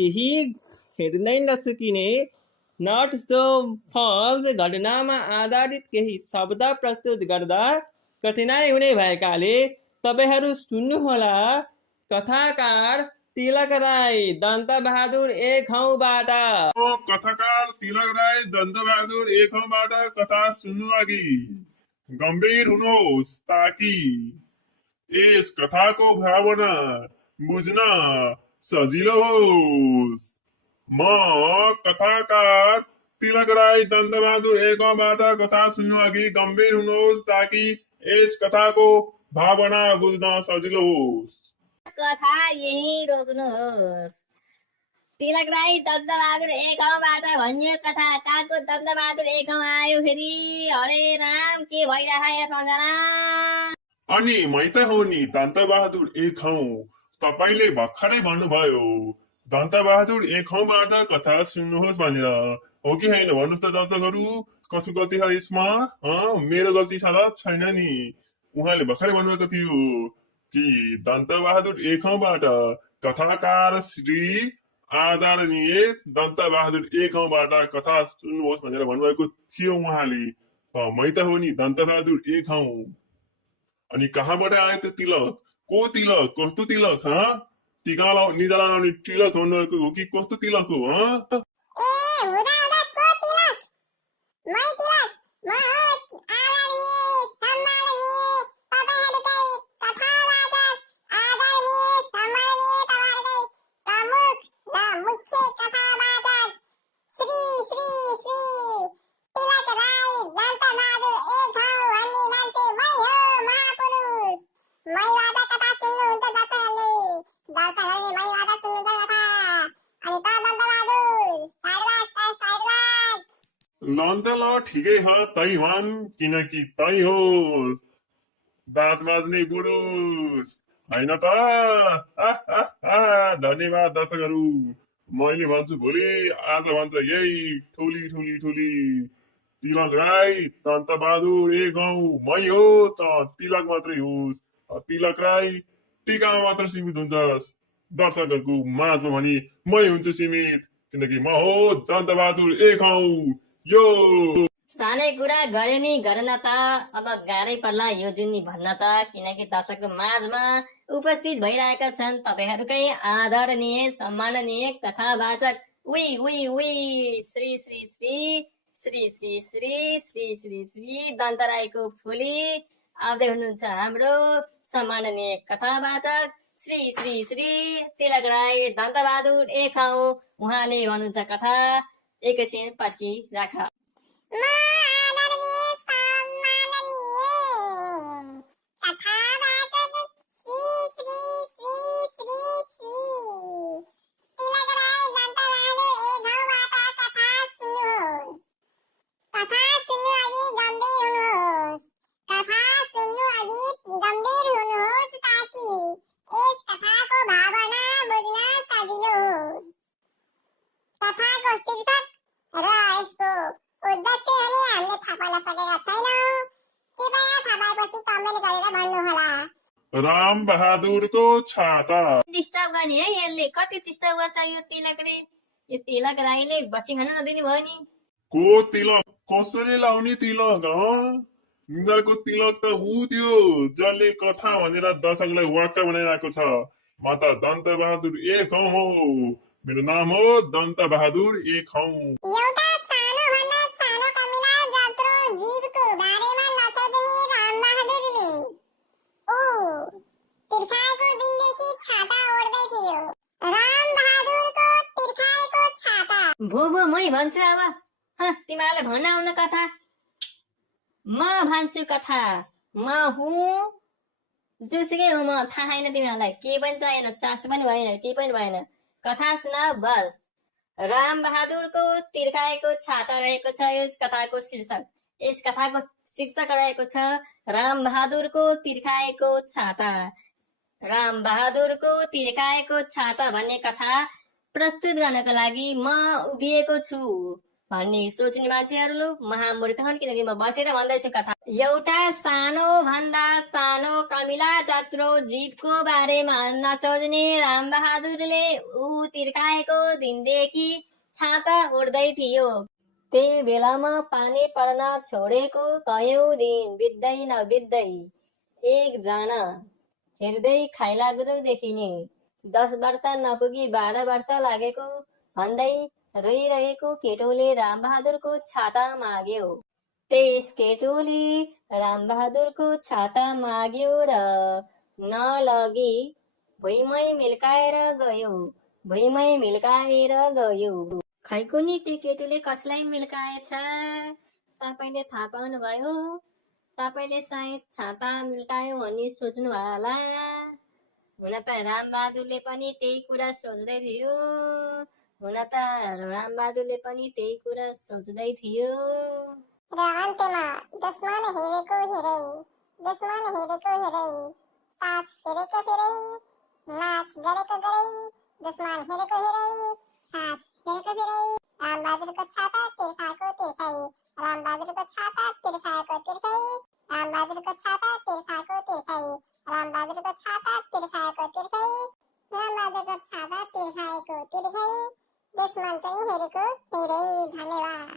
केही हेर्नै नसकिने नट सो फल्स घटनामा आधारित केही शब्द प्रस्तुत गर्दा कठिनाई हुने भएकाले तपाईहरू सुन्नुहोला। कथाकार तिलक राई दन्तबहादुर एक ठाउँबाट। कथाकार तिलक राई दन्तबहादुर एक ठाउँबाट कथा सुन्नु अघि गम्भीर हुनुहोस् ताकि यस कथाको भावना बुझ्न सजिलो होस्। म कथाकार तिलक राई दन्तबहादुर एक ठाउँबाट कथा सुन्नु अघि गम्भीर हुनुहोस् ताकि यस कथाको भावना बुझ्न सजिलो होस्। कथा यही रोक्नुहोस्। तिलक राई दन्तबहादुर एक ठाउँबाट भन्यो कथा कहाँको दन्तबहादुर एक ठाउँ आयो फेरि। हरे राम के भइरहेछ यहाँ सम्झना। अनि मै त हो नि दन्तबहादुर एक ठाउँ। तपाईले भर्खरै भन्नुभयो दन्तबहादुर एक ठाउँबाट कथा सुन्नुहोस् भनेर, हो कि होइन भन्नुहोस् त दर्शकहरू। कसको गल्ती छ यसमा? मेरो गल्ती छ र छैन नि? उहाँले भर्खरै भन्नुभएको थियो कि दन्तबहादुर एक ठाउँबाट कथाकार श्री आदरणीय दन्तबहादुर एक ठाउँबाट कथा सुन्नुहोस् भनेर भन्नुभएको थियो उहाँले। मै त हो नि दन्तबहादुर एक ठाउँ। अनि कहाँबाट आयो त्यो तिलक? को तिलक? कस्तो तिलक? टिका निजा लगाउने तिलक हुनुभएको हो कि कस्तो तिलक हो? नन्दल ठिकै छ तै भन्, किनकि तै हो दाँत माझ्ने बुढुस होइन त। धन्यवाद दर्शकहरू। मैले भन्छु भोलि आज भन्छ यही ठुली ठुली ठुली तिलक राई दन्तबहादुर एक गाउँ मै हो त तिलक मात्रै होस्। तिलक राई टिकामा मात्र सीमित हुन्छ दर्शकहरूको माझमा भने मै हुन्छु सीमित, किनकि म हो दन्तबहादुर एक गाउँ। यो सानै कुरा गरे नि गरेन त अब गाह्रै पर्ला यो जुनी भन्न त, किनकि दर्शकको माझमा उपस्थित भइरहेका छन् तपाईहरूकै आदरणीय सम्माननीय कथावाचक उई उई उई श्री श्री श्री श्री श्री श्री श्री श्री श्री दन्तराईको फुली आउँदै हुनुहुन्छ हाम्रो सम्माननीय कथावाचक श्री श्री श्री तिलक राई दन्तबहादुर एक ठाउँ। उहाँले भन्नुहुन्छ कथा एकैछिन पर्खी राख। राम बहादुरको छाता। डिस्टर्ब गर्ने है यसले, कति डिस्टर्ब गर्छ यो तिलकले। यो तिलक राईले बसी खान नदिने भयो नि। को तिलक? कसरी लाउने तिलक? यिनीहरूको तिलक त ऊ थियो जसले कथा भनेर दर्शकलाई वाक्क बनाइरहेको छ। म त दन्तबहादुर एक हो, मेरो नाम हो दन्तबहादुर एक हौ। भो भो मै भन्छु अब तिमीहरूले भन्न आउनु कथा। म भन्छु कथा, म हुँ जोसुकै हो म, थाहा छैन तिमीहरूलाई, केही पनि चाहिएन, चासो पनि भएन, केही पनि भएन। कथा सुना बस। राम बहादुरको तिर्खाएको छाता रहेको छ यस कथाको शीर्षक। यस कथाको शीर्षक रहेको छ राम बहादुरको तिर्खाएको छाता। राम बहादुरको तिर्खाएको छाता भन्ने कथा प्रस्तुत गर्नको लागि म उभिएको छु। भन्ने सोच्ने मान्छेहरू महामूर्ख छन्। किनकि म बसेर भन्दैछु कथा। एउटा सानो भन्दा सानो कमिला जत्रो जीवको बारेमा नसोच्ने रामबहादुरले ऊ तिर्खाएको दिनदेखि छाता उड्दै थियो। त्यही बेलामा पानी पर्न छोडेको कयौं दिन बित्दै नबित्दै एकजना हेर्दै खाइलाग्दो देखिने 10 वर्ष नपुगी 12 वर्ष लागेको भन्दै रोइरहेको केटोले रामबहादुरको छाता माग्यो। त्यस केटोले रामबहादुरको छाता माग्यो र नलगी भुइँमै मिल्काएर गयो। खै कुनी त्यो केटोले कसलाई मिल्काएछ तपाईले थाहा पाउनुभयो? तपाईले सायद छाता मिल्कायो भनी सोच्नु होला। हुन त रामबहादुरले पनि त्यही कुरा सोच्दै थियो। र अन्त्यमा दुश्मन हेरेको हेरै, सास फेरेको फेरै, नाच गरेको गरै, दुश्मन हेरेको हेरै, सास फेरेको फेरै, रामबहादुरको छाता तिर्खाएको तिर्खै, रामबहादुरको छाता तिर्खाएको तिर्खै, रामबहादुरको छाता तिर्खाएको तिर्खै, रामबहादुरको छाता तिर्खाएको तिर्खै, रामबहादुरको छाता तिर्खाएको तिर्खै, दुश्मन चाहिँ हेरेको हेरै। धन्यवाद।